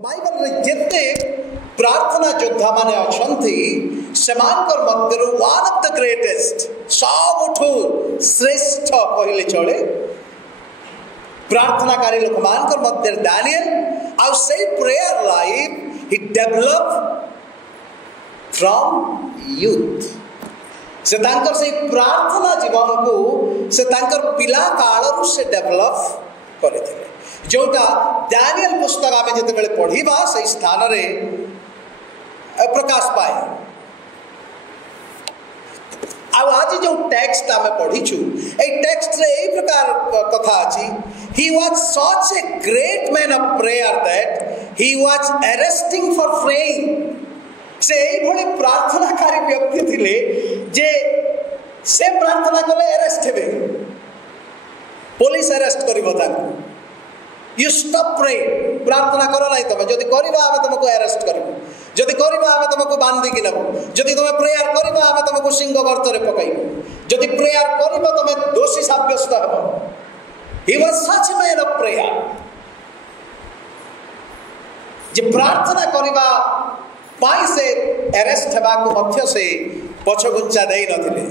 Bible रे जिते प्रार्थना योद्धा माने अछंती सेमानकर मध्यरु वन ऑफ द ग्रेटेस्ट सबठु श्रेष्ठ कहले चले प्रार्थनाकारी लोक मानकर मध्य दानियल आउ से prayer life he develop from youth से तांकर से प्रार्थना जीवन को से तांकर पिला कालरू से डेवलप करथिले जोटा दानियल पुस्तक आमे जते बेले पढ़िबा से स्थान रे प्रकाश पाए आज जो टेक्स्ट आमे पढ़िछु ए टेक्स्ट रे ए प्रकार कथा अछि he was such a great man of prayer that he was arresting for praying से ए भली प्रार्थनाकारी व्यक्ति थिले जे से प्रार्थना कले अरेस्ट हेबे पुलिस अरेस्ट करिवो ताको You stop praying. प्रार्थना करो नहीं तुम जदि करिबा आमे तुमको अरेस्ट करबो जदि करिबा आमे तुमको बांधी कि नबो जदि तुम प्रेयर करिबा आमे तुमको सिंह गर्त रे पकाइबो जदि प्रेयर करिबो तुम दोषी साब्यस्त हेबो He was such a man of prayer. जे प्रार्थना करिबा पाई से अरेस्ट हेबा को मध्य से पछगुंचा देई नथिले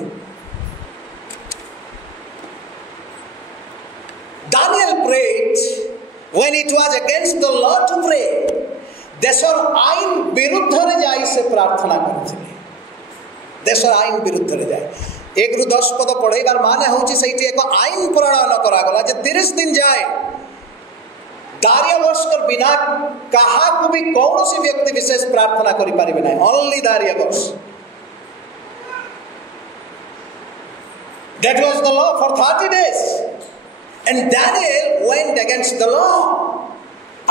Daniel prayed when it was against the law to pray. देशर आईन विरुद्ध रे जाई से प्रार्थना करथिले देशर आईन विरुद्ध रे जाए 1 ରୁ 10 पद पढ़ेबार माने होची सेठी एक आईन प्रणयन करा गला जे 30 दिन जाए दारियावर्ष कर बिना कहा को भी कौनसी व्यक्ति विशेष प्रार्थना करि पारिबे नै only दारियावर्ष That was the law for 30 days. And Daniel went against the law.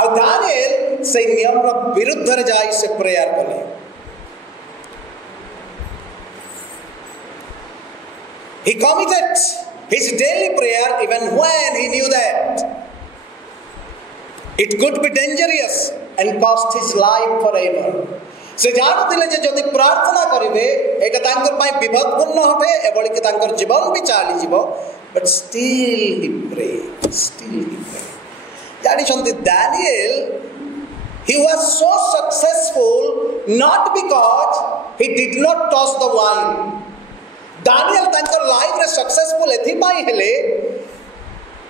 और Daniel से नियम रा विरुद्ध रे जाई से प्रेयर कले He committed his daily prayer even when he knew that it could be dangerous and cost his life forever. से जानथिले जे जदि प्रार्थना करिवे एटा तांकर पई विपदपूर्ण हटे एबळी के तांकर जीवन भी चाली जीवो but still he prayed जानि छंती Daniel he was so successful not because he did not toss the wine Daniel तांकर लाइफ रे सक्सेसफुल एथि पाई हेले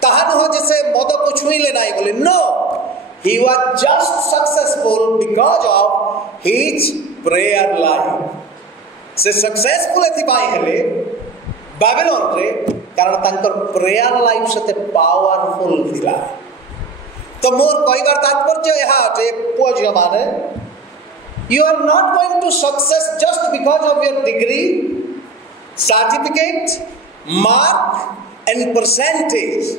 ताहन हो जैसे मद को छुईले नाही बोले no he was just successful because of his prayer life से सक्सेसफुल एथि पाई हेले बाबिलोन रे कारण तांकर प्रेयर लाइफ से पावरफुल थिला तो मोर कहबार तात्पर्य यहा जे पुओ माने you are not going to success just because of your degree certificate mark and percentage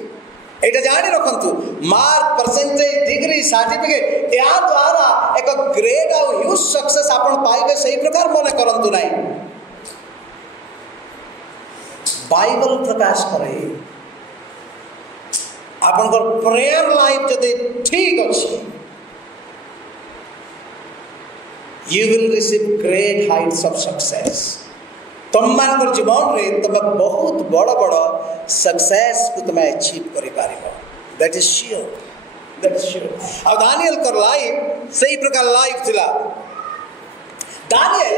एटा जानि रखंतु मार्क परसेंटेज डिग्री सर्टिफिकेट या द्वारा एक ग्रेट और ह्यूज सक्सेस आपण पाइबे सही प्रकार मने करंतु नाही बाइबल प्रकाश करे आपण को प्रेयर लाइफ जदि ठीक अछि you will receive great heights of success तुम मान जीवन रे तुम बहुत बड़ बड़ सक्सेस को तुम अचीव करि पारिबो दैट इज श्योर और दानियल कर लाइफ सही प्रकार लाइफ थिला दानियल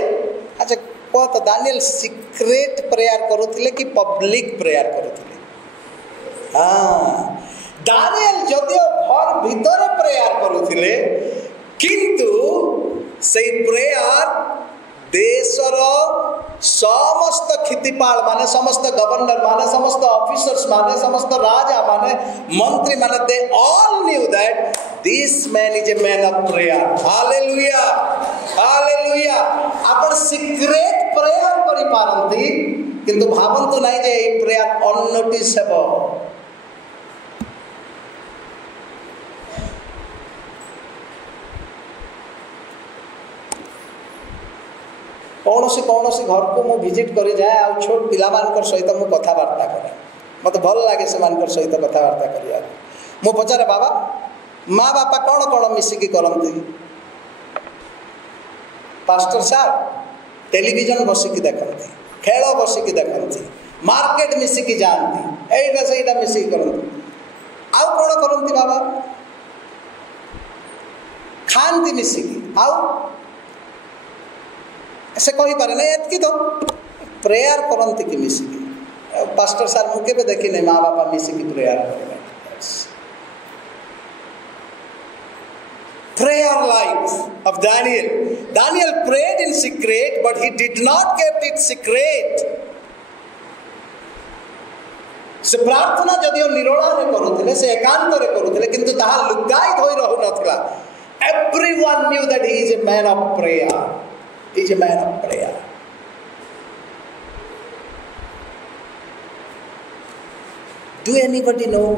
अच्छा को तो दानियल सीक्रेट प्रेयर करूथिले कि पब्लिक प्रेयर करूथिले हां दानियल जदियो घर भीतर प्रेयर करूथिले किंतु सही प्रेयर देशर समस्त खितिपाल माने समस्त गवर्नर माने समस्त ऑफिसर्स माने समस्त राजा माने मंत्री माने they all knew that this man is a man of prayer hallelujah hallelujah आपण सीक्रेट प्रेयर करि पारंती किंतु भावंतु नाही जे ए प्रेयर अननोटिस हेबो कौन घर को मु विजिट करी जाए आ छोट पिला मानकर सहित मु कथा वार्ता करे मत भल लागे से मानकर सहित कथा वार्ता करिया मु पचारे बाबा माँ बापा कौन कौन मिसिकी करंती पास्टर साहब टेलीविजन बसिकी देखंती खेल बसिकी देखंती मार्केट मिसिकी जानती एटा सेटा मिसिकी करंती आउ कौन करंती बाबा खाती मिसिकी आउ से कही पारे ना एतकी तो प्रेयर करती कि मिसिकी पास्टर सार मुझे भी देखी नहीं माँ बापा मिसिकी प्रेयर करेंगे prayer life of Daniel. Daniel prayed in secret, but he did not keep it secret. से प्रार्थना जदियो निरोला रे करूथिले से एकांत रे करूथिले किंतु ताहा लुकाई होई रहु नथला. Everyone knew that he is a man of prayer. He is a man of prayer. Do anybody know?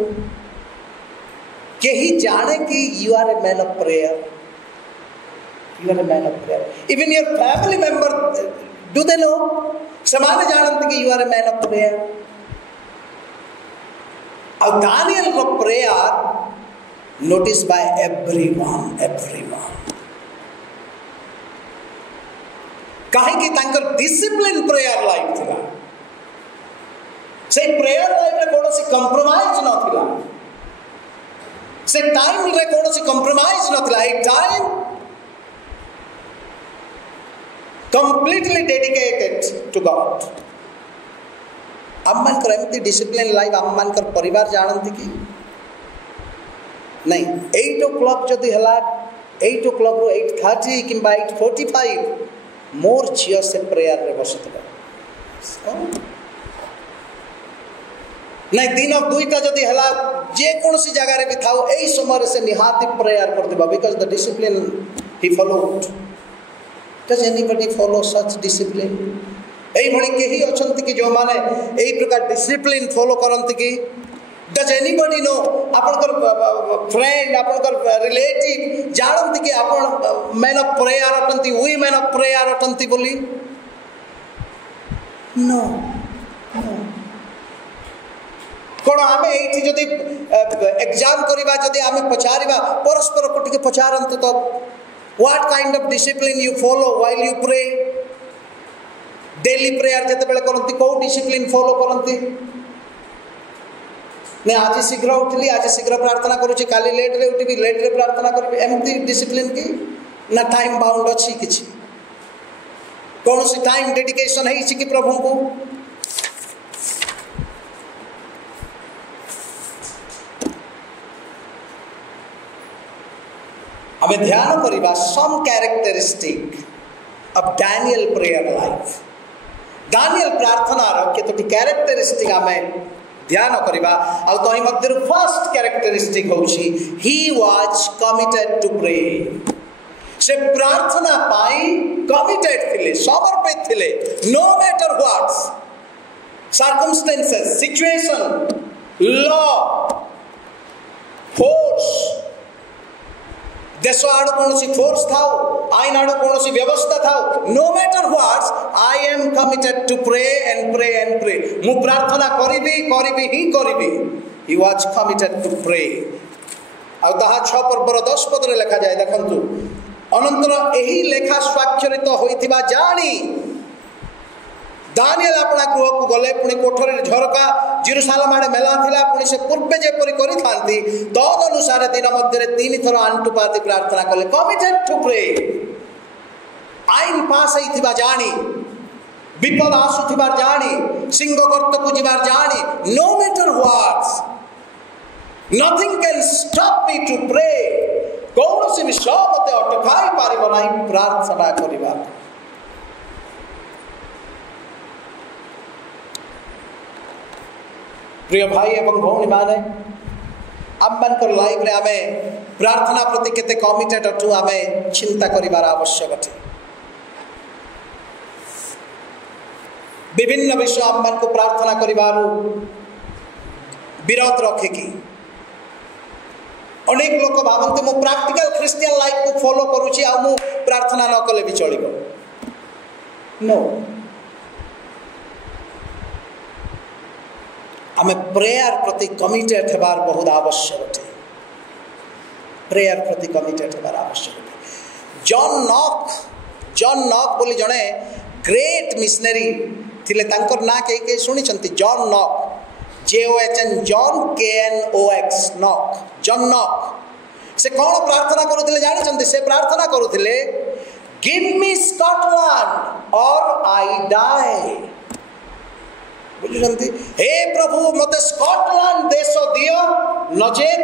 Kehi jane ki you are a man of prayer. You are a man of prayer. Even your family member, do they know? Samane jananti ki you are a man of prayer. Now Daniel's prayer noticed by everyone. Kahin ki tankar discipline prayer life thila. Say prayer life re konosi compromise na thila. से time रे कोनोसी compromise नथला ए time completely dedicated to God. आममान कर एमती discipline life आममान कर परिवार जानती कि नहीं 8 o'clock जदि हला 8 o'clock रो 8:30 किंबा 8:45 मोर झियो से प्रेयर रे बसतबा नहीं दिन दुईटा जदि हला जे कौन सी जगह रे भी थाओ एई समय से निहाती प्रेयर कर देबा because the discipline he followed. Does anybody follow such discipline? एई भली केही अछंती कि जो माने एई प्रकार डिसिप्लिन फॉलो करंती कि डज एनीबॉडी नो आपनकर फ्रेंड आपनकर रिलेटिव जानंती कि आपन मैन ऑफ प्रेयर अटंती वी मैन ऑफ प्रेयर अटंती बोली? नो कौन आम ये जदि एग्जाम करवा जदि आम पचारिबा परस्पर को टिके पचारंतु तो what kind of discipline you follow while you pray? Daily prayer जते बेले करंती को डिसिप्लिन फॉलो करंती? ने आज शीघ्र उठली आज शीघ्र प्रार्थना करूची काली लेट रे उठबी लेट रे प्रार्थना करबी एमती डिसिप्लिन की ना टाइम बाउंड अछि किछि कौन सी टाइम डेडिकेशन है इसी की प्रभु को? हमें ध्यान करिबा some characteristic of Daniel prayer life. Daniel प्रार्थना रो केतोटी कैरेक्टरिस्टिक हमें ध्यान करिबा आ तहि मध्य फर्स्ट कैरेक्टरिस्टिक होछि he was committed to pray. से प्रार्थना पाई कमिटेड थिले समर्पित थिले no matter what circumstances situation law force देश आड़ कौन सी फोर्स था आईन आड़ कौन सी व्यवस्था था no matter what's I am committed to pray and pray and pray. मु प्रार्थना करिबी ही करिबी. He was committed to pray. आ ताहा 6 पर्वर 10 पद रे लिखा जाय देखंतु अनंतर एही लेखा स्वाक्षरित होइथिबा जानी दानिएल अपना गृह को गले पुणी कोठरी झरका जेरूसालेम आड़े मेला थिला पुणी से पूर्वे जेपरि करि थांती तद अनुसार दिन मध्य 3 थर आंटुपाती प्रार्थना कले कमिटेड टू प्रे. आईन पास होइथिबा जानी विपद आसुथिबार जानी सिंह गर्त को जिबार जानी no matter what's nothing can stop me to pray. कौन सी विषय मते अटकाई पारिबो नाही प्रार्थना करिबा. प्रिय भाई एवं भौणी माने आम लाइफ रे आमे प्रार्थना प्रति केते कमिटेड अटू आमे चिंता करिवार आवश्यक अछि. विभिन्न विषय आम को प्रार्थना करिवार विरोध रखे कि अनेक लोक भावते मु प्रैक्टिकल क्रिश्चियन लाइफ को फॉलो करूची आ मु प्रार्थना न कले भी चलिबो. नो आमे प्रेयर प्रति कमिटेड हेबार बहुत आवश्यक है. प्रेयर प्रति कमिटेड हेबार आवश्यक है. जॉन नॉक बोली जने ग्रेट मिशनरी थिले तांकर ना के सुनी छंती John Knox JOHN John KNOX Knox. John Knox से कौन प्रार्थना करुले जानी से प्रार्थना करुले गिव मी स्कॉटलैंड और आई डाई बुझुंती हे प्रभु मते स्कॉटलैंड देश दियो नचेत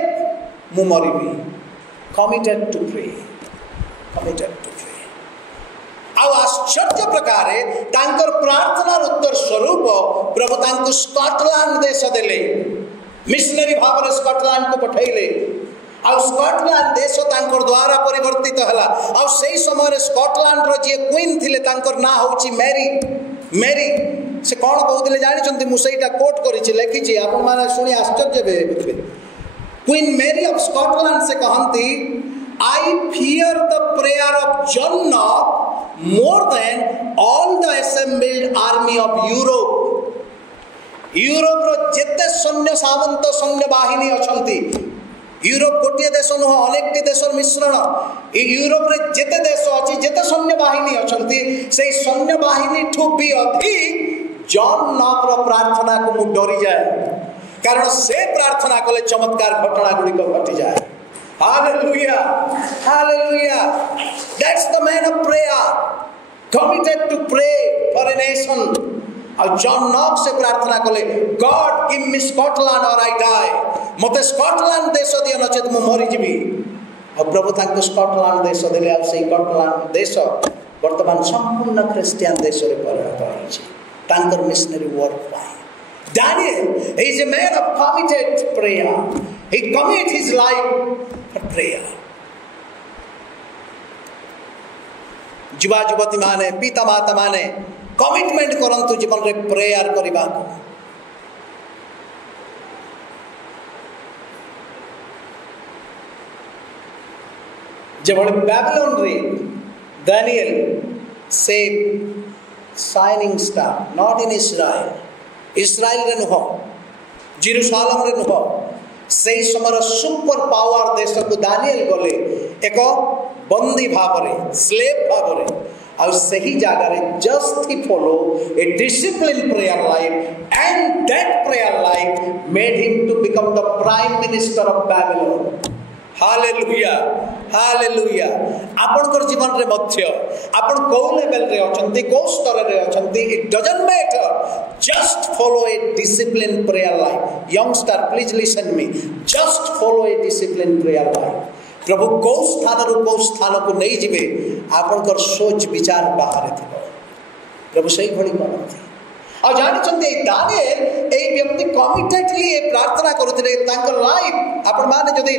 मु मरिबी कमिटेड टू प्रे आउ आश्चर्य प्रकार तांकर प्रार्थनार उत्तर स्वरूप प्रभु तांको स्कॉटलैंड देश देले मिशनरी भाव में स्कॉटलैंड को पठेले आउ स्कॉटलैंड देश तांकर द्वारा परिवर्तित हला आउ सेही समय स्कॉटलैंड रो जे क्वीन थिले तांकर ना होची मेरी से कौन कहते जानी मुझे कोट कर लिखी आपण मैंने शुणी आश्चर्य क्वीन मेरी ऑफ स्कॉटलैंड से कहती I fear the prayer of John Knox more than all the assembled army of Europe रो जेते सैन्य सामंत सैन्य बाहिनी अछंती यूरोप गोटे देश नुह अनेक देश मिश्रण यूरोप रे जेते देश अच्छी जेते सैन्य बाहिनी अछंती से सैन्य बाहिनी ठू भी अधिक जॉन नॉक रो प्रार्थना को मु डरी जाए कारण से प्रार्थना कले चमत्कार घटना गुड़िक घटी जाए hallelujah hallelujah that's the man of prayer committed to pray for a nation और जॉन नॉक से प्रार्थना कले गॉड गिव मी स्कॉटलैंड और आई डाई मते स्कॉटलैंड देश दियो नचेत मु मरि जिबी और प्रभु तांको स्कॉटलैंड देश देले आ से स्कॉटलैंड देश वर्तमान संपूर्ण क्रिश्चियन देश रे परिणत होइछि तांकर missionary work pi Daniel is a man of committed prayer. He commit his life for prayer. युवा युवती माने पिता माता माने कमिटमेंट करंतु जीवन रे प्रेयर करबा को जब बेबीलोन रे दानियल से शाइनिंग स्टार नॉट इन इस्राएल रे नुह जेरूशलेम रे नुह से समय सुपर पावर देश को दानियल गले एक बंदी भाव में स्लेव भाव में और सही जगह जस्ट ही follow a discipline prayer life and that prayer life made him to become the prime minister of Babylon hallelujah hallelujah आपनकर जीवन रे मध्य आपन को लेवल रे अछंती को स्तर रे अछंती it doesn't matter just follow a discipline prayer life youngster please listen me just follow a discipline prayer life प्रभु को स्थान को नहीं जिवे आपनकर सोच विचार बाहर थिबो प्रभु सही भली करथि और जानी दानियल ए व्यक्ति कमिटेडली ए प्रार्थना करुथिले तांकर लाइफ आपन माने जदी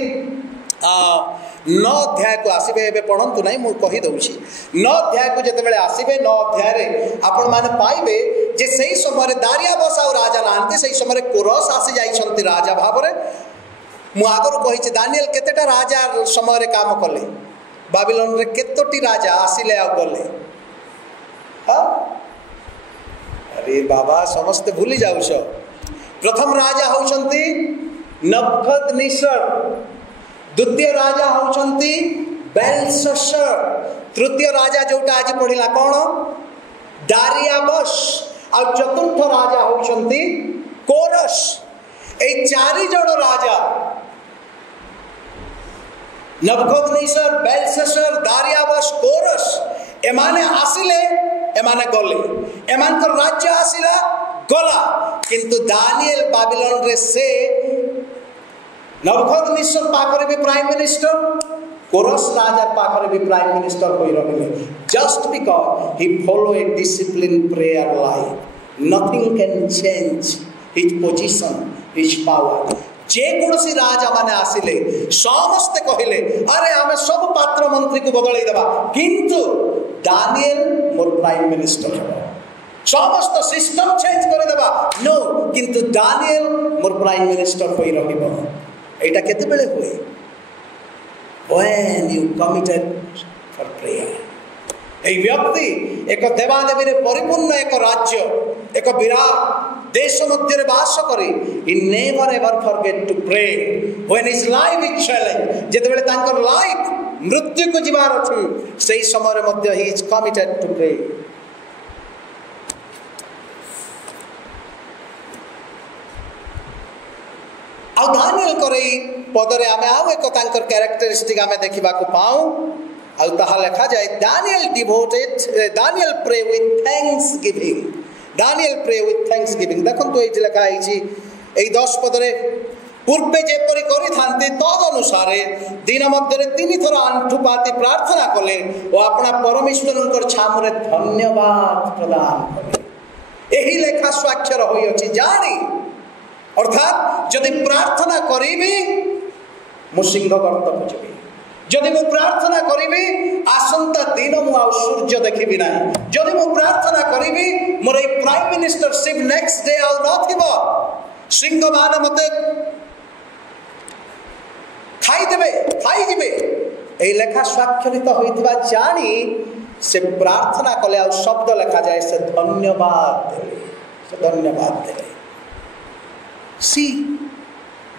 9 अध्याय को आसबे एबे पढ़ंतु नहीं मु कहि दउछि 9 अध्याय को जते आसबे 9 अध्याय रे आपण माने पाइबे जे सही समय दारियाबस और राजा नांती सही समय कोरस आसी जाई छंती राजा भाव रे मु आगर कहि छी दानियल केतेटा राजा समय रे काम कले बाबिलोन रे केतोटी राजा आसिले आ गले हां अरे बाबा समस्त भूली जाउछ प्रथम राजा होउछंती नबुकदनेस्सर द्वितीय राजा होउछंती बेलशस्सर तृतीय राजा जोटा आज पढ़िला कौन दारियाबस और चतुर्थ राजा होउछंती कोरस ए चारि जण राजा नबुकदनेस्सर बेलशस्सर दारियाबस कोरस एमाने आसिले एमाने गले एमानकर राज्य आसिला गला किंतु दानियल बाबिलोन रे से नबुकदनेस्सर पाखरे भी प्राइम मिनिस्टर कोरस राजा पाखरे भी प्राइम मिनिस्टर होई रहिले just because he follow a discipline prayer life nothing can change his position his power जे कोनसी राजा माने आसिले समस्त कहिले अरे हमें सब पात्र मंत्री को बदलाई देबा किंतु दानियल मोर प्राइम मिनिस्टर समस्त सिस्टम चेंज कर देबा नो किंतु दानियल मोर प्राइम मिनिस्टर होई रहिबो एटा केते बेले हुए when you committed for prayer ए व्यक्ति एक देवादेवी रे परिपूर्ण एक राज्य एक विराट देश मध्य रे वास करी he never ever forget to pray when his life is challenged जेते बेले तांकर लाइफ मृत्यु को जीवार अछि सेही समय रे मध्य he is committed to pray और दानियल करे पदरे आमे आउ एक तांकर कैरेक्टरिस्टिक आमे देखिबा को पाऊ आ ताहा लिखा जाए Daniel pray with thanksgiving. Daniel pray with thanksgiving देखो तो ये लिखा है 10 पदरे पूर्वे जेपरी करि थांती तद अनुसार दिन मध्य 3 थर आंठु पाती प्रार्थना कले और अपना परमेश्वर छामुरे धन्यवाद प्रदान कले। यही लेखा स्वाक्षर होई अछि जानी अर्थात जदि प्रार्थना करिबी मु सिंह गर्त को जेबी, जदि मु प्रार्थना करिबी आसंता दिन मु आ सूर्य देखिबी ना, जदि मु प्रार्थना करिबी मोर ए प्राइम मिनिस्टरशिप नेक्स्ट डे आ नथिबो सिंह मान मते खाई देबे खाई जिबे। ए लेखा स्वाक्षरित होइतिबा जानी से प्रार्थना कले आ शब्द लिखा जाए से धन्यवाद देले, से धन्यवाद देले। See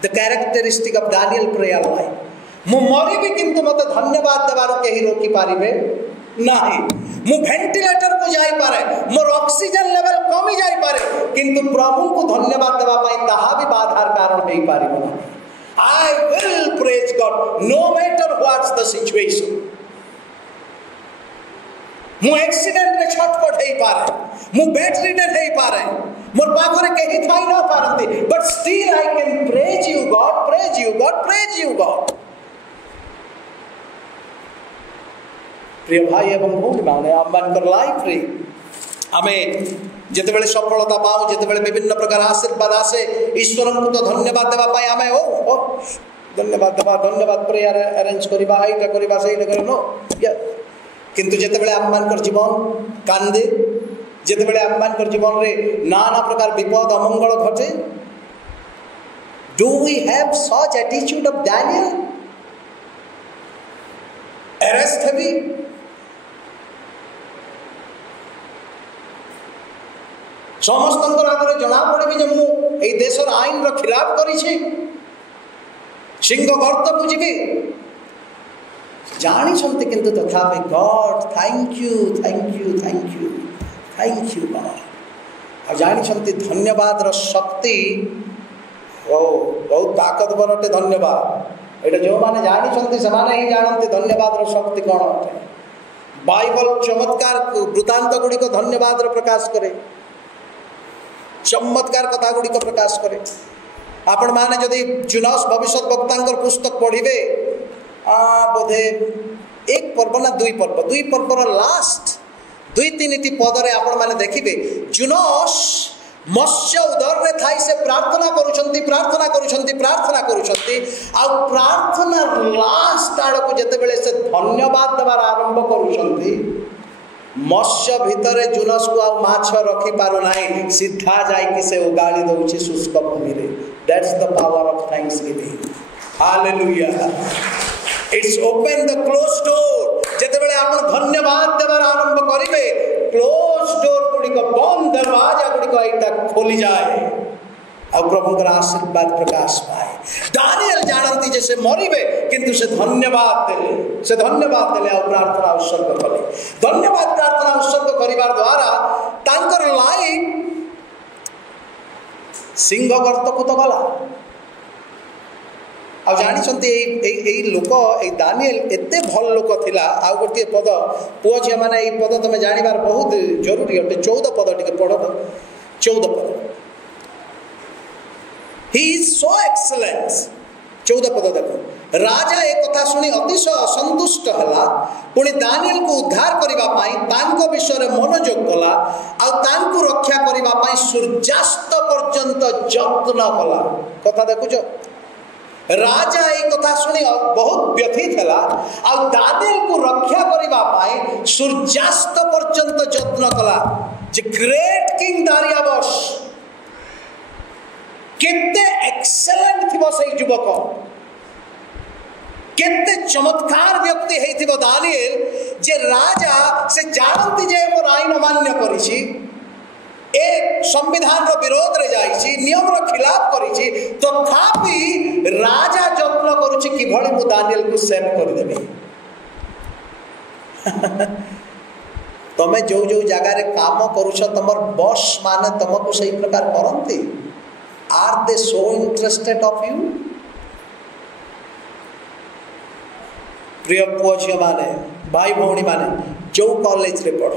the characteristic of Daniel prayer life. मु मरी भी किंतु मते धन्यवाद देबारो केही रोकी पारिबे नाही। मु वेंटिलेटर को जाई पारे, मोर ऑक्सीजन लेवल कमी जाई पारे, किंतु प्रभु को धन्यवाद देबा पई ताहा भी बाधार कारण होई पारिबो ना। I will praise God no matter what's the situation. मु एक्सीडेंट रे छटपट हेई पारे, मु बेड रिडन हेई पारे, मोर पाखरे केही थाई न पारंती, but still I can praise you God, praise you God, praise you God. प्रिय भाई एवं भौणी माने आमମାନଙ୍କର लाइफ रे आमे जेतेबेले सफलता पाऊ, जेतेबेले विभिन्न प्रकार आशीर्वाद आसे ईश्वर को तो धन्यवाद देबा पाई आमे ओ धन्यवाद देबा, धन्यवाद प्रेयर अरेंज करबा, आइटा करबा, सेइटा करनो। किंतु जेतेबेले आमମାନଙ୍କର जीवन कांदे, जेतेबेले आमମାନଙ୍କର जीवन रे नाना प्रकार विपद अमंगल घटे, do we have such attitude of Daniel? Arrest हेबी समस्त आगे जना पड़े जे मु ए देशर आईन रो खिलाफ करी सिंह गर्त को जीवी जानी छंती, किंतु तथापि God thank you thank you thank you thank you God. आ जानी छंती धन्यवाद रो शक्ति ओ बहुत ताकतवर अटे धन्यवाद। एटा जो माने जानी छंती से माने ही जानंती धन्यवाद रो शक्ति कोन अटे। बाइबल चमत्कार वृत्तांत गुडी को धन्यवाद रो प्रकाश करे, चमत्कार कथा गुडी को प्रकाश करे। आपण माने जदि जुनस भविष्य वक्तांकर पुस्तक पढ़िबे बोधे एक पर्व ना दुई पर्वर लास्ट 2-3 पदरे आपण माने देखिबे जुनस मत्स्य उदर रे थाई से प्रार्थना करूछंती प्रार्थना करूछंती प्रार्थना करूछंती आ प्रार्थना लास्ट आड़ को जते बेले से धन्यवाद देवार आरंभ करूछंती मत्स्य भितरे जुनस को आ माछ रखी पारो नाही, सीधा जाई कि से उगाड़ी दउछि शुष्क भूमि रे। That's the power of Thanksgiving. Hallelujah. It's open the close door. जते बेले आपण धन्यवाद देवार आरंभ करिवे क्लोज डोर गुडी को बंद दरवाजा गुडी को एटा खोली जाए और प्रभुकर आशीर्वाद प्रकाश पाए। दानियल जानती जे से मरिबे किंतु से धन्यवाद देले और प्रार्थना उत्सर्ग कले। धन्यवाद प्रार्थना उत्सर्ग करिवार द्वारा तांकर लाइफ सिंह गर्त को तो गला। आ जानी ए लोक ए दानियल एते भल लोक थिला। आ गोटे पद पुओ झिया माने ए पद तुम जानिबार बहुत जरूरी अटे। 14 पद टिके पढ़ो। 14 पद ही इज सो एक्सीलेंट। 14 पद देखो। राजा एक कथा सुनी अतिशय असंतुष्ट हला, पुणी दानियल को उद्धार करिबा पाई तांको विषय रे मनोयोग कला आ तांको रक्षा करिबा पाई सूर्यास्त पर्यंत यत्न कला। कथा देखुछ राजा एक कथा सुनी बहुत व्यथित हला आ दानियल को रक्षा करिबा पाई सूर्यास्त पर्यंत यत्न कला। जे ग्रेट किंग दारियाबस केते एक्सेलेंट थिबो से युवक, केते चमत्कार व्यक्ति हेथिबो दानियल जे राजा से जानती जे मोर आईन अमान्य करिछि, ए संविधान रो विरोध रे जाइछि, नियम रो खिलाफ करिछि, तथापि राजा यत्न करूछि कि भली मु दानियल को सेव कर देबे। तमे जो जो जगह रे काम करूछ तमर बॉस माने तुमको सही प्रकार करंती। Are they so interested of you? प्रिय पुओ झील मैंने भाई भौणी मैंने जो कॉलेज रे पढ़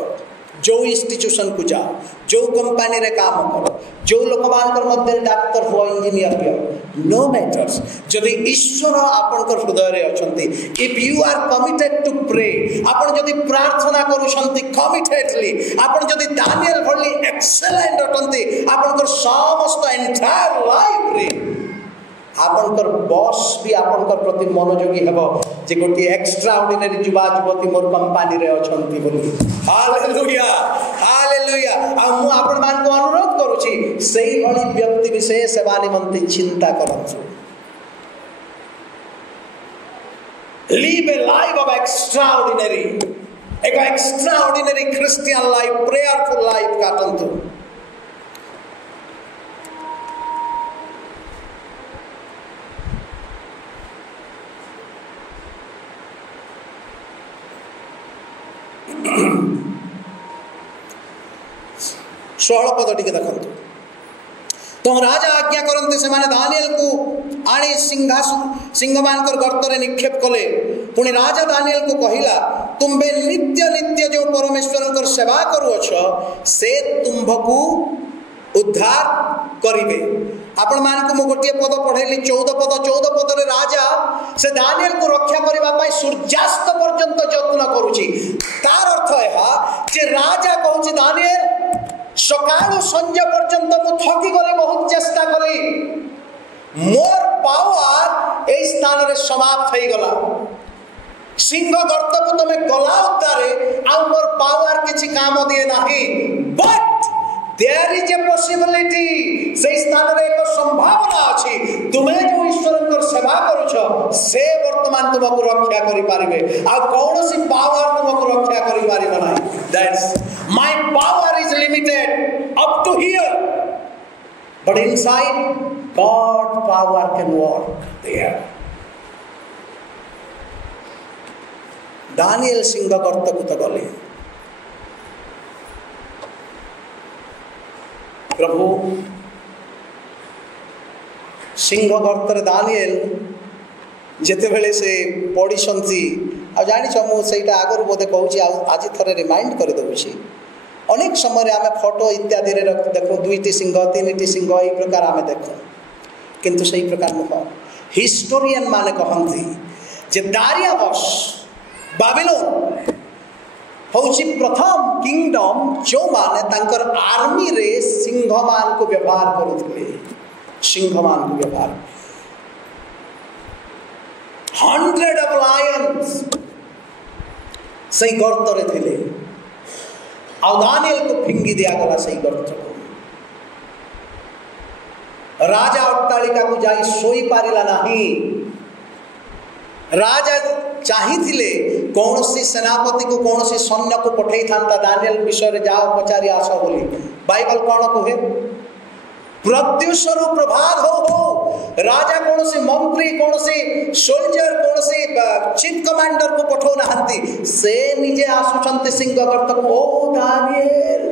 जो इंस्टीट्यूशन को जाओ जो कंपनी रे काम कर जो लोक मध्य डाक्तर हुआ इंजीनियर हुआ नो मैटर्स जदि ईश्वर आपनकर हृदय रे अछंती if you are committed to pray आपन जदि प्रार्थना करूछंती कमिटेडली आपन जदि दानिएल भली एक्सेलेंट अटंती आपनकर समस्त एंटायर लाइफ रे आपनकर बॉस भी आपनकर प्रति मनोयोगी हेबो जे गोटी एक्स्ट्रा ऑर्डिनरी युवा युवती मोर कंपनी रे अछंती बोली हालेलुया हालेलुया आ मु आपन मान को अनुरोध करूची सेही भली व्यक्ति विशेष सेवा निमंते चिंता करछु live a life of extraordinary एक extraordinary Christian life prayerful life काटंतु षोहल पद टी देखु तुम राजा आज्ञा करते से माने दानिएल को आनी सिंह मानकर गर्त रे निक्षेप कले पुणी राजा दानिएल को कहिला तुम्बे नित्य नित्य जो परमेश्वर सेवा करुअछ से तुम्भकु उद्धार करिवे आपण मान को मु गोटे पद पढ़ेली 14 पद रे राजा से दानिएल को रक्षा करबा पई सूर्यास्त पर्यंत यत्न करूची तार अर्थ है जे राजा कहूची दानिएल सकाळु संध्या पर्यंत मु थकी गले बहुत चेष्टा कली मोर पावर ए स्थान रे समाप्त हो गला सिंह गर्त को तमे गला उतारे आ मोर पावर किछि काम दिए नाही but there is a possibility से स्थान रे एक संभावना अछि तुमे जो ईश्वरकर सेवा करूछ से वर्तमान तुमको रक्षा करि पारिबे आ कोनोसी पावर तुमको रक्षा करि पारिबे नाही that's my power is limited up to here but inside God power can work there Daniel Singh गर्त को तो गले प्रभु सिंह गर्त रे दानिएल जेते बेले से पड़ी संती आ जानि छ मु सेटा आगर बोधे कहूची आज थरे रिमाइंड कर दउची अनेक समय आम फोटो इत्यादि रे देखो दुईटी सिंह तीन सिंह यही प्रकार आम देख किंतु सही प्रकार नुह हिस्टोरियन माने कहती जे दारियावश बाबिलोन हूँ प्रथम किंगडम जो माने तांकर आर्मी रे सिंह मान को व्यवहार करुले सिंह मान को व्यवहार 100 of lions सही गर्त रे थिले आ दानिएल को फिंगी दिया गला सही गर्त को राजा अट्टालिका को जाई सोई पारिला नहीं राजा चाहिए कौन सी सेनापति को कौन सी सैन्य को पठे था दानिएल विषय जाओ पचारि आस बोली बाइबल कौन कहे प्रत्युषर प्रभात हो राजा कौन सी मंत्री कौन सी सोल्जर कौन सी चीफ कमांडर को पठो नहंती से निजे आसुचंती सिंह गर्त को ओ दानिएल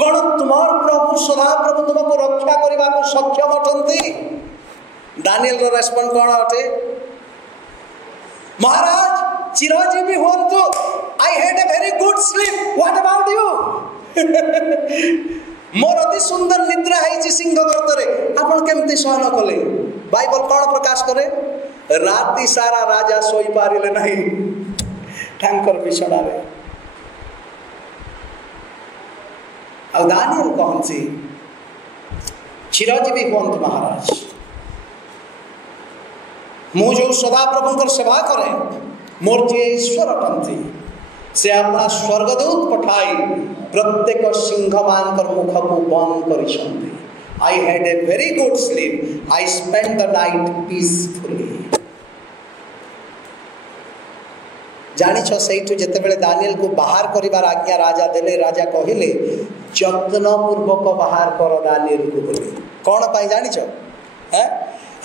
कौन तुमार प्रभु सदा प्रभु तुमको रक्षा करने को सक्षम अटंती दानिएल रो रेस्पॉन्ड कौन अटे महाराज चिरजीवी होंतु I had a very good sleep what about you मोर अति सुंदर निद्रा है सिंह गर्त रे आपण केमती सहन कले बाइबल कौन प्रकाश करे राति सारा राजा सोई पारिले नहीं ठांकर बिछड़ा रे आ दानिएल कहंसी चिरजीवी होंतु महाराज मु जो सदा प्रभुंकर सेवा करे मोर जे ईश्वर अटंती से अपना स्वर्गदूत पठाई प्रत्येक सिंह मानकर मुख को बंद करिसंती I had a very good sleep I spend the night peacefully जानी छ सेठु जते बेले दानिएल को बाहर करिवार आज्ञा राजा देले राजा कहिले यत्न पूर्वक बाहर कर दानिएल को बोले कौन पाई जानी छ हैं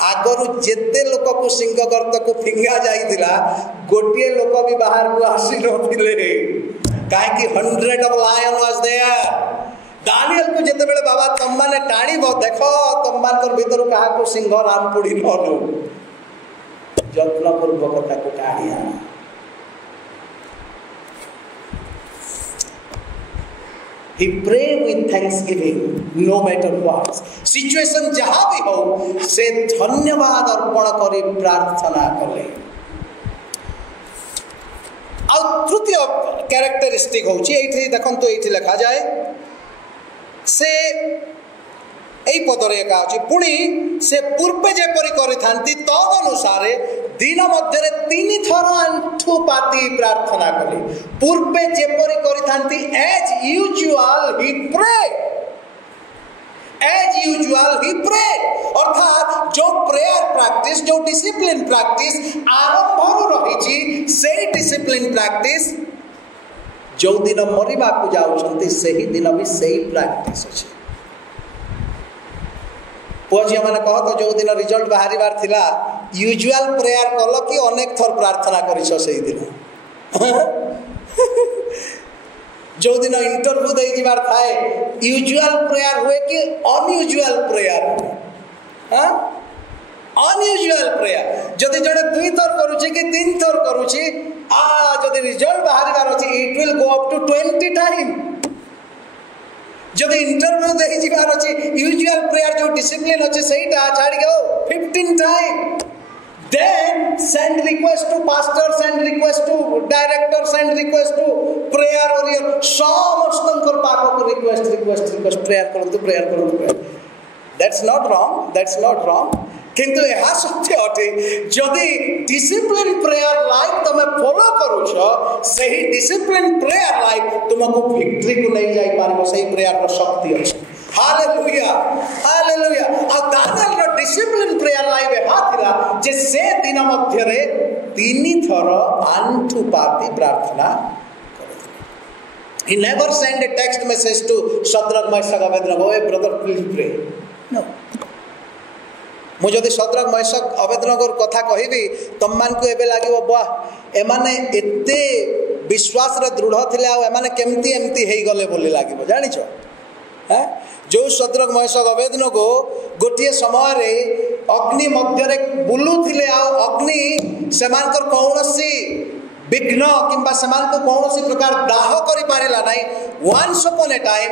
आगरु जेते लोक को सिंह गर्त को फिंगा जाइतिला गोटिए लोक भी बाहर को आसी नथिले काहे कि 100 of lion was there Daniel को जिते बेले बाबा तुम मैंने टाणीब देख तुम मान भीतर क्या सिंह रामपुड़ी न लो जत्नपूर्वक टाणी आना। He pray with thanksgiving no matter what. Situation जहाँ भी हो से धन्यवाद अर्पण करी प्रार्थना कले। और तृतीय कैरेक्टरिस्टिक होची एठी देखन तो एठी लिखा जाए से এই পদরে একা আছে পুনি সে পূর্বে যেপরি করিথান্তি তদ অনুসারে দিন মধ্যে 3 থর আঁঠু পাতি প্রার্থনা কলে। পূর্বে যেপরি করিথান্তি এজ ইউজুয়াল হি প্রে, एज यूजुअल ही प्रे। अर्थात जो प्रेयर प्रैक्टिस जो डिसिप्लिन प्रैक्टिस आरंभ रही से डिसिप्लिन प्रैक्टिस जो दिन मरिबा को जाउछंती सही दिन भी सही प्रैक्टिस अछि। पुझिया माने कह तो जो दिन रिजल्ट बाहरिबार थिला यूजुअल प्रेयर कल कि अनेक थर प्रार्थना करिछ सही दिन जो दिन इंटरव्यू दे जिबार थाए यूजुअल प्रेयर हुए कि अनयूजुअल प्रेयर हां अनयूजुअल प्रेयर जदि जड़े 2 थर करूची कि 3 थर करूची जदि रिजल्ट बाहरिबार अछि it will go up to 20 time. जदि इंटरव्यू दे जिबार अछि यूजुअल प्रेयर जो डिसिप्लिन अछि सेटा छाड़ी गयो 15 time. Then send request to pastor, send request to director, send request to prayer warrior. समस्तंकर पाखक request prayer करंतु। That's not wrong. किंतु यह सत्य अटे जदि डिसिप्लिन प्रेयर लाइफ तुम फॉलो करूछ सही डिसिप्लिन प्रेयर लाइफ तुमको विक्ट्री को नहीं जाई पारबो। सही प्रेयर रो शक्ति अछि। Hallelujah hallelujah. आ दानियल रो डिसिप्लिन प्रेयर लाइफ हाथिला जे से दिन मध्य रे 3 थर आंठु पाती प्रार्थना करथिले। He never sent a text message to Shadrach, Meshach, Abednego, "Hey brother, please pray." No. मु जदि शद्रक मैशक अबेदनगर कथा कहबी तुम मान को एबे लागिवो वाह एमाने एते विश्वास रे दृढ़ थिले आ एमाने केमती एमती हेई गले बोली लागिवो जानिछो। हैं जो शद्रक मैशक अबेदनगो गोटिए समय रे अग्नि मध्य रे बुलु थिले आ अग्नि सेमानकर कोनोसी विघ्न किंबा सेमान को कोनोसी प्रकार दाह करि पारिला नै। Once upon a time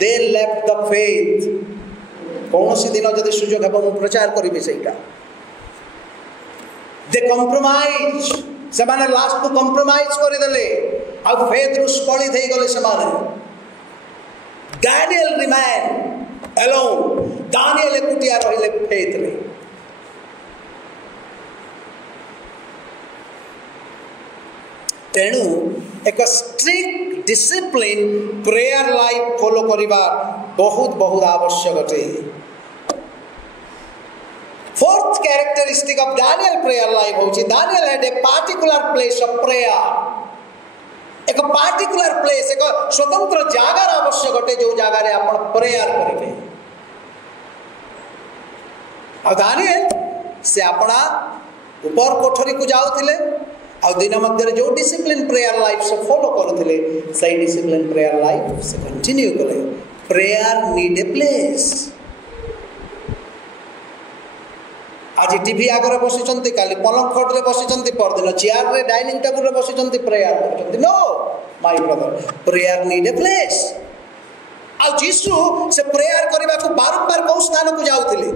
they left the faith. कौन सी दिन जदि सुजोग हम प्रचार करी सहीटा दे कंप्रोमाइज से माने लास्ट को कंप्रोमाइज कर देले आ फेथ रु स्कली थई गले से माने। Daniel remain alone. दानियल एकुटिया रहिले फेथ रे। तेणु एक strict discipline prayer life follow करिबा बहुत बहुत आवश्यक अटे। Fourth characteristic of Daniel prayer life होची Daniel had a particular place of prayer। एक पार्टिकुलर प्लेस एक स्वतंत्र जागार आवश्यक अटे जो जागारे आपण प्रेयर करिवे। आ दानियल से अपना ऊपर कोठरी को जाउथिले आ दिन मध्य जो डिसिप्लिन प्रेयर लाइफ से फॉलो करथिले सही डिसिप्लिन प्रेयर लाइफ से कंटिन्यू करे। Prayer need a place. आज टीवी आगे बसी काली पलंग खट रे बसी परदिन चेयर रे डाइनिंग टेबल रे बसी प्रेयर करछंती। No my brother prayer need a place. आ जीसु से प्रेयर करबा को बारंबार को स्थान को जाउथिले।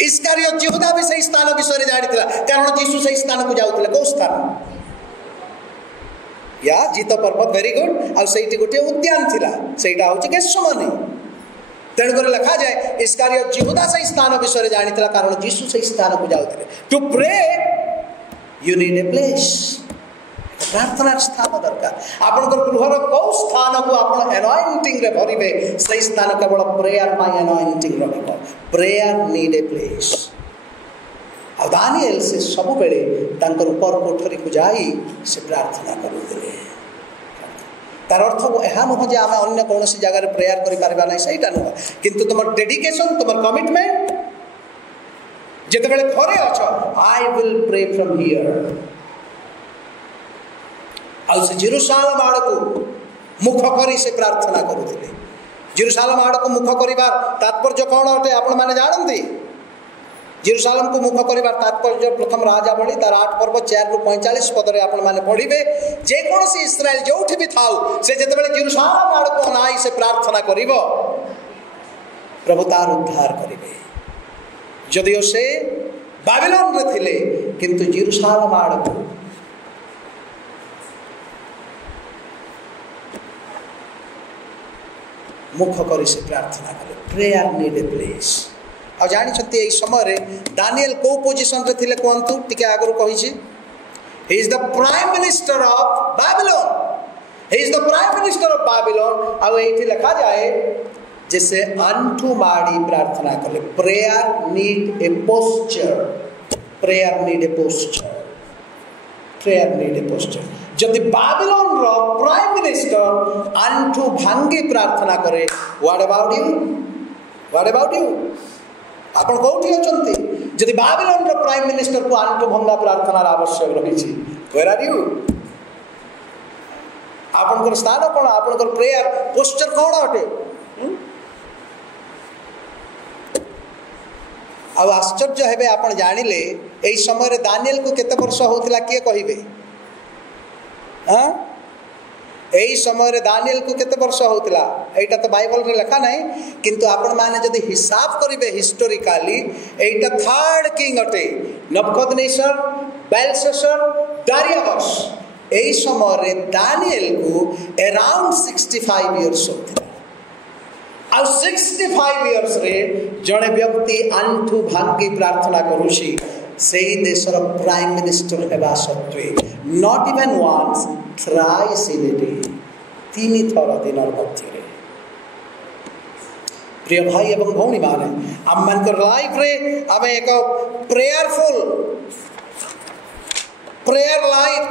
इस्कारियोत यहूदा भी सही स्थान विषय जानिथिला कारण जीसु सही स्थान को जाउथिले। को स्थान या जीत पर्वत वेरी गुड। आ सेठी गोटे उद्यान थिला सेटा होची गेत्सेमनी। तेणुकर लिखा जाए इस्कारियोत यहूदा सही स्थान विषय जानिथिला कारण जीसु सही स्थान को जाउथिले। To pray you need a place. प्रार्थना स्थान दरकार। आपनकर गृहर को स्थान को आपण एनॉइंटिंग रे भरिबे सही स्थान केवल प्रेयर माय एनॉइंटिंग रखिबो। Prayer need a place. आ दानियल से सब बेले तांकर ऊपर कोठरी को जाई से प्रार्थना करूथिले। तार अर्थ यह नुह जे आम अन्य कौन जगार प्रेयर करें ना सहीटा नुह किंतु तुम डेडिकेशन तुम कमिटमेंट जिते घरे अच I will pray from here आ जेरूशलेम आड़ को मुख करी से प्रार्थना करुले। जेरुसालेम आड़ को मुख करिवार तात्पर्य कौन अटे आपण माने जानती? जेरुसालेम को मुख करिवार तात्पर्य प्रथम राजावली तार 8 पर्व 4 रु 45 पदरे आपण माने पढ़िबे जेकोसी इस्राएल जोठी भी थाउ से जेतेबेले जेरुसालेम आड़ को अनाई से प्रार्थना करिवो प्रभु तार उद्धार करिवे। जदिओ से बाबिलोन रे थिले किंतु जेरुसालेम आड़ को मुख करी से प्रार्थना कले। Prayer need a place. आ जानी समय दानिएल को पोजिशन रे थिले कहतु टिके आगु कही he is the prime minister of Babylon. He is the prime minister of Babylon. आ एठी लिखा जाए जैसे अंटू माड़ी प्रार्थना कले। Prayer need a posture. Prayer need a posture. Prayer need a posture. जदि बैबिलोन रो प्राइम मिनिस्टर अंटू भांगी प्रार्थना करे what about you? What about you? आपण कोठी अछंती? जदि बैबिलोन रो प्राइम मिनिस्टर को अंटू भंगा प्रार्थना आवश्यक रही वेयर आर यू? आपनकर स्थान कोन? आपनकर प्रेयर पोस्चर कोन अटे? आ आश्चर्य हेबे आपण जानिले एई समय दानिएल को केते वर्ष होतिला किए कहिबे? हाँ यही समय दानिएल को केते वर्ष होतिला एटा तो बाइबल रे लिखा नहीं किंतु आपण माने जदि हिसाब करिवे हिस्टोरिकली एटा थर्ड किंग अटे। नबुकदनेस्सर, बेलशस्सर, दारियास एही समय रे दानिएल को अराउंड 65 इयर्स होतिला। आ 65 इयर्स रे जणे व्यक्ति आंठू भांगी प्रार्थना करूसी सेही देशर प्राइम मिनिस्टर हेबा सत्वे not even once thrice in a day 3 थर दिन मध्य। प्रिय भाई एवं भौणी माने आम मानकर लाइफ रे आम एक prayerful prayer life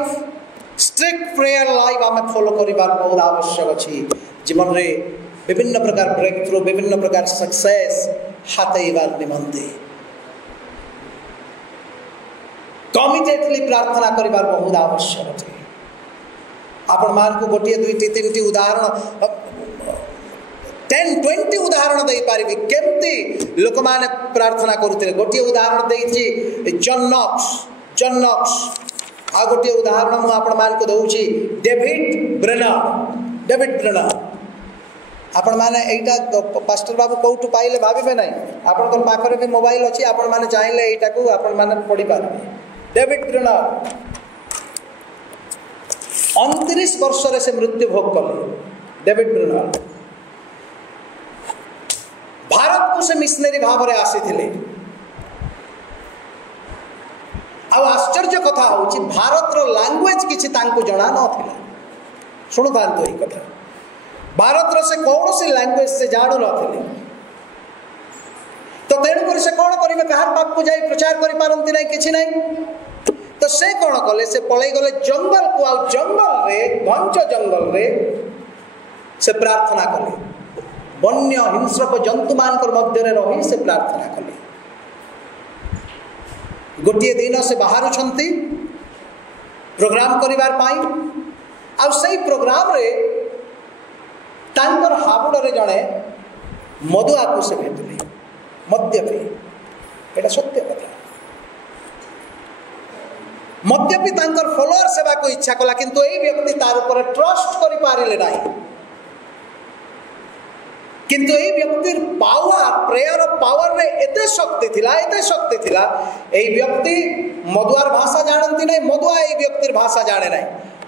strict prayer life आम फॉलो करिबार बहुत आवश्यक अछि। जीवन रे विभिन्न प्रकार ब्रेक थ्रू विभिन्न प्रकार सक्सेस हाथेइबार निमंते कमिटेडली प्रार्थना करिबार बहुत आवश्यक है। आपण मान को गोटे 2-3 उदाहरण 10-20 उदाहरण दे पारिबी केमती लोक माने प्रार्थना करूथिले। गोटे उदाहरण देछि जॉन नॉक्स। आ गोटे उदाहरण मु आपण मान को दउछि डेविड ब्रेनर। आपण माने एटा पास्टर बाबू कोठु पाइले भाबिबे नै आपनकर पाखरे भी मोबाइल अछि आपण माने चाहिले एटा को आपण माने पढि पारबे। डेविड ब्रेनर 29 वर्ष रे से मृत्यु भोग कले। डेविड ब्रेनर भारत को से मिशनरी भाव रे आसी थिले। आ आश्चर्य कथा होछि भारत रो लैंग्वेज किछि तांको जणा न थिला। सुनु तांतो ई कथा भारत रो से कौन सी लैंग्वेज से जाणु न थिले तो तेणु कर से कौन करिवे कहार पाक को जाई प्रचार करि पारंती नै किछि नै। तो से कौन कले से पळै गले जंगल को। आ जंगल रे घंच जंगल रे से प्रार्थना कले। वन्य हिंस्रक जंतु मानकर मध्य रे रही से प्रार्थना कले। गोटे दिन से बाहर छंती प्रोग्राम करिवार पाई। आ सही प्रोग्राम रे तांकर हाबुड़ रे जणे मधुआ को से भेटले मद्यपी। एटा सत्य कथा। मद्यपी तांकर फॉलोअर सेवा को इच्छा कला किंतु एई व्यक्ति तार ऊपर ट्रस्ट करि पारिले नाही। किंतु एई व्यक्ति पावर प्रेयर पावर रे एते शक्ति थिला एई व्यक्ति मधुआर भाषा जानती नहीं। मधुआ एई व्यक्तिर भाषा जाने नहीं।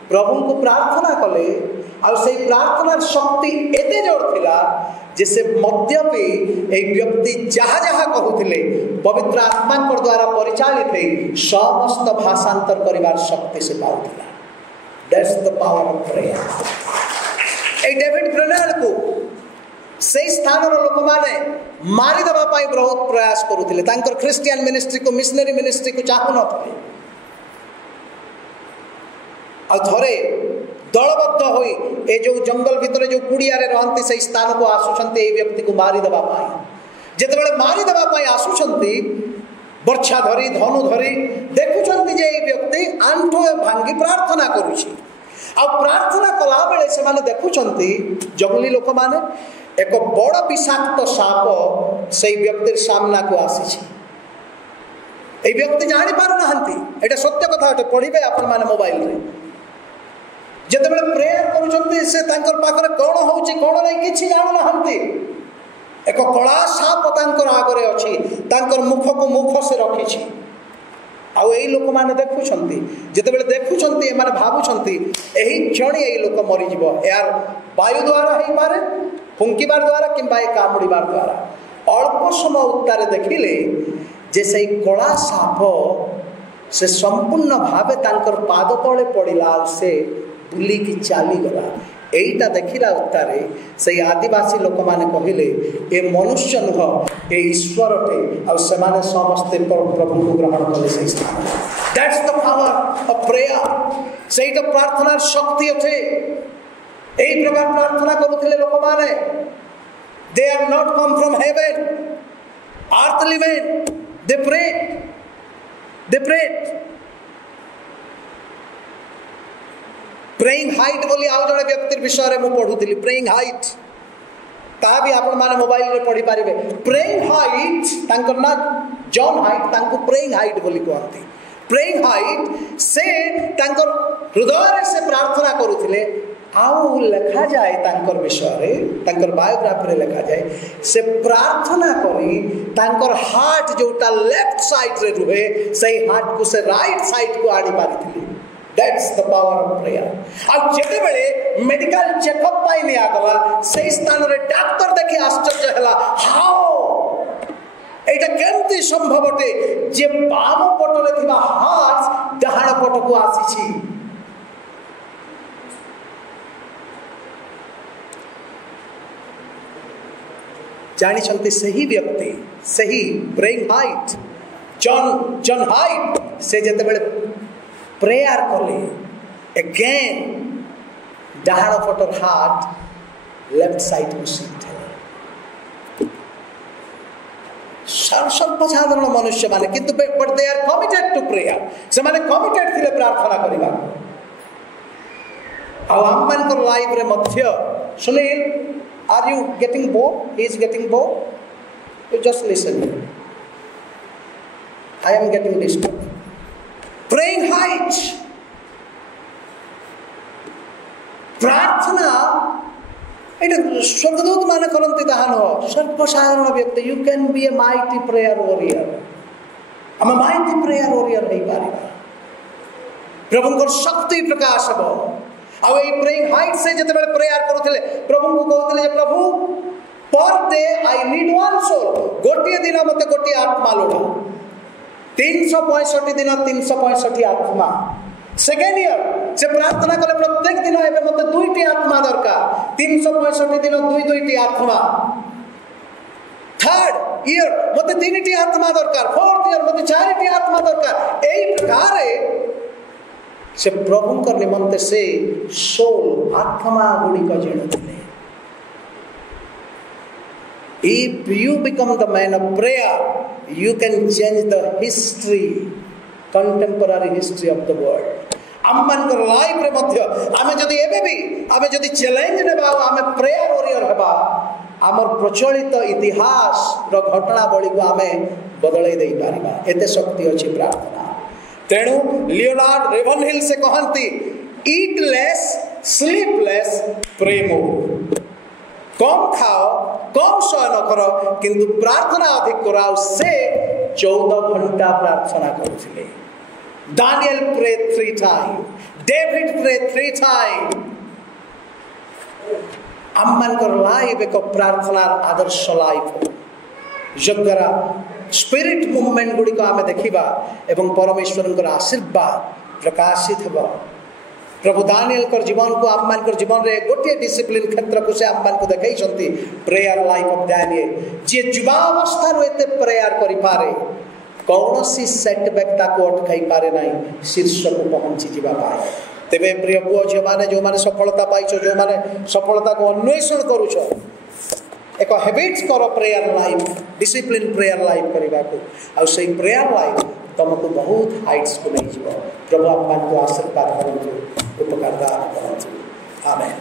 प्रभु को प्रार्थना कले और से प्रार्थनार शक्ति एते जोर थिला जैसे मद्यपी एक व्यक्ति जहाँ जहाँ कहूथिले पवित्र आत्मा द्वारा परिचालित है समस्त भाषांतर करिवार शक्ति से पाउथिला। That's the power of prayer. ए डेविड ब्रेनर को से स्थान लोक माने मारी दबा पाई बहुत प्रयास करूथिले। तांकर क्रिश्चियन मिनिस्ट्री को मिशनरी मिनिस्ट्री को चाहू नथिले। आ थरे दलबद्ध होई ए जो जंगल भितर जो कुड़िया रे रहंती से स्थान को आसुछंती ए व्यक्ति को मारी दबा पाई। जेतेबेले मारी दबा पाई आसुछंती वर्षा धरी धनु धरी देखुछंती जे ए व्यक्ति आंठो भांगी प्रार्थना करूछि। आ प्रार्थना कला बेले से माने देखुछंती जंगली लोक माने एक बड़ विषाक्त साप से व्यक्ति सामना को आसी व्यक्ति जानी पार ना एटा सत्य कथा अटे पढ़े आपण मैंने मोबाइल रे जिते प्रेयर कर कौन हो कौन नहीं किसी जानू ना एक कला साप आगे अच्छी मुख को मुख से रखी आउ लोक मैंने देखुं जिते देखुं एम भावुं यही क्षण यही लोक मरीज यार वायु द्वारा हो पारे फुंकिबार द्वारा कि कामुड़ार द्वारा अल्प समय उत्तारे देखिले जे से कला साप से संपूर्ण भावे तांकर पाद तले पड़ला से बुलिकी चलीगला यहीटा देखला उत्तारे से आदिवासी लोक मैंने कहले ए मनुष्य नुह ए ईश्वर टे आ सेमाने समस्ते प्रभु को ग्रहण कले से स्थान that's the power of prayer सेटा प्रार्थना शक्ति अथे एही प्रकार प्रार्थना करुथिले लोक माने they are not come from heaven earthly men they prayed praying height बोली आउ जड़े व्यक्ति विषय में पढ़ुली प्रेइंग हाइट ता भी आपण माने मोबाइल रे पढ़ी पारिबे प्रेइंग हाइट तांकर ना जॉन हाइट तांको प्रेइंग हाइट बोली कहंती प्रेइंग हाइट से तांकर हृदय से प्रार्थना करुथिले आउ लिखा जाए तांकर विषय रे तांकर बायोग्राफी रे लिखा जाए से प्रार्थना करी तांकर हार्ट जोटा लेफ्ट साइड रे रुहे सही हार्ट को से राइट साइड को आनी पारिथिले that's the power of prayer आ जेते बेले मेडिकल चेकअप पाई नहीं आगला सही स्थान रे डॉक्टर देखि आश्चर्य हला हाउ एटा केमती संभव अटे जे बाम पट रे थिबा हार्ट डहाण पट को आसीछि जानी सही व्यक्ति सही प्रेइंग हाइट जॉन हाइट से जते बेले प्रेयर कले अगेन डहाण पटर हार्ट लेफ्ट साइड को शिफ्ट है सर्वसाधारण मनुष्य माने किंतु but they are committed to prayer से माने कमिटेड थिले प्रार्थना करिबा आ हम मन को लाइफ रे मध्य Sunil Are you getting bored? He is getting bored? You just listen. I am getting disturbed. Praying height. प्रार्थना एटा स्वर्गदूत माने करंती ताहान हो सर्वसाधारण व्यक्ति you can be a mighty prayer warrior हम माइटी प्रेयर वॉरियर नहीं पारिबा प्रभुଙ୍କର शक्ति प्रकाश हो आउ ए प्रेइंग हाइट से जते बेले प्रेयर करूथिले प्रभु को कहथिले जे प्रभु per day I need one soul गोटे दिन मते गोटे आत्मा लोड़ा 365 दिन 365 आत्मा सेकेंड ईयर से प्रार्थना कले प्रत्येक दिन एबे मते दुईटी आत्मा दरकार 365 दिन दुईटी आत्मा थर्ड ईयर मते तीनटी आत्मा दरकार फोर्थ ईयर मते चारटी आत्मा दरकार एई प्रकार से प्रभु निमंते से सोल आत्मा गुड़िक जिणुले If you become the man of prayer, you can change the history, contemporary history of the world. आमମାନଙ୍କର ଲାଇଫରେ ମଧ୍ୟ ଆମେ ଯଦି ଏବେ ବି ଆମେ ଯଦି ଚ୍ୟାଲେଞ୍ଜ ନେବା ଆମେ ପ୍ରେୟାର ଓରିୟର ହେବା ଆମର ପ୍ରଚଳିତ ଇତିହାସର ଘଟଣାବଳୀକୁ ଆମେ ବଦଳେଇ ଦେଇପାରିବା ଏତେ ଶକ୍ତି ଅଛି ପ୍ରାର୍ଥନା तेणु लियोनार्ड रेवनहिल से कहती eat less sleep less pray more कम खाओ कम शयन कर किंतु प्रार्थना अधिक कराओ से 14 घंटा प्रार्थना करुथिले Daniel pray 3 time David pray 3 time आमମାନଙ୍କର लाइफ एक प्रार्थना आदर्श लाइफ जगरा स्पिरिट मूवमेंट गुड़ी को आम देखा एवं परमेश्वर आशीर्वाद प्रकाशित हो प्रभु दानियल जीवन को आम मान जीवन में गोटे डिसिप्लिन क्षेत्र को से आम मान को देखते प्रेयर लाइफ ऑफ दानियल जी युवावस्था एत प्रेयर करें कौन सी सेटबैक को अटकाई पारे ना शीर्ष को पहुंची जावा तेरे प्रिय पुओ झील मैंने जो मैंने सफलता पाइछ जो मैंने सफलता को अन्वेषण करुछ एक हैबिट्स करो prayer life discipline prayer life करने को आ से प्रेयर लाइफ तुमको बहुत हाइट्स को नहीं जीव प्रभु आप आशीर्वाद करूँ उपकार दान करूँ आमेन।